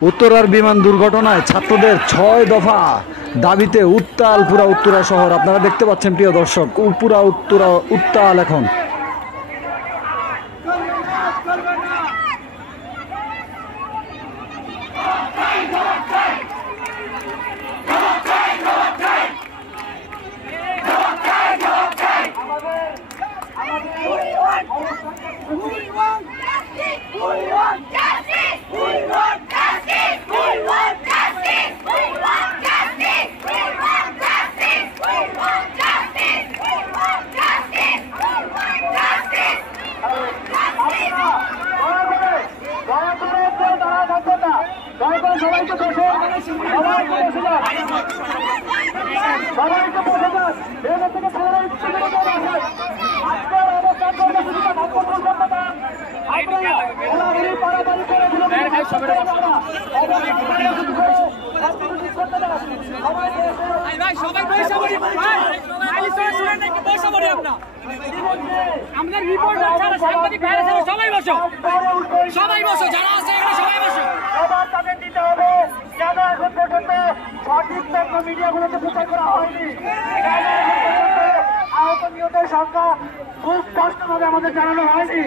উত্তরার বিমান দুর্ঘটনায় ছাত্রদের ৬ দফা দাবিতে উত্তাল পুরা উত্তরা শহর। আপনারা দেখতে পাচ্ছেন প্রিয় দর্শক, পুরা উত্তরা উত্তাল এখন। আমাদের রিপোর্ট সাংবাদিক ভাইরা সবাই বসো, সবাই বসো, যারা আছে এখানে সবাই বসো। সবার তাদের দিতে হবে কেন এখন পর্যন্ত সঠিক তথ্য মিডিয়াগুলোতে প্রচার করা হয়নি, কেন আহত নিহতের সংখ্যা খুব স্পষ্টভাবে আমাদের জানানো হয়নি,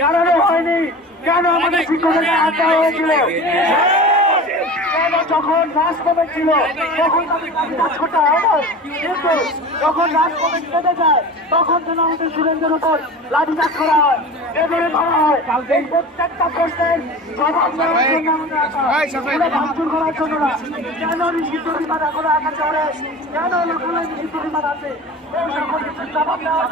জানানো হয়নি কেন আমাদের শিক্ষকদের হাত দেওয়া হয়েছিল, যখন রাজপথে ছিল তখন তাদের কাজ করতে হয় না, কিন্তু যখন রাজপথে কেটে যায় তখন যেন আমাদের স্টুডেন্টদের উপর লাঠিচার্জ করা হয়, এভাবে করা হয়। এই প্রত্যেকটা প্রশ্নের জবাব দেওয়ার জন্য আমাদের ভাঙচুর করার জন্য না, কেন নিষিদ্ধ বিমান এখনো আকাশে ওড়ে, কেন লোকালয় নিষিদ্ধ বিমান আছে, এই সকল কিছুর জবাব দেওয়ার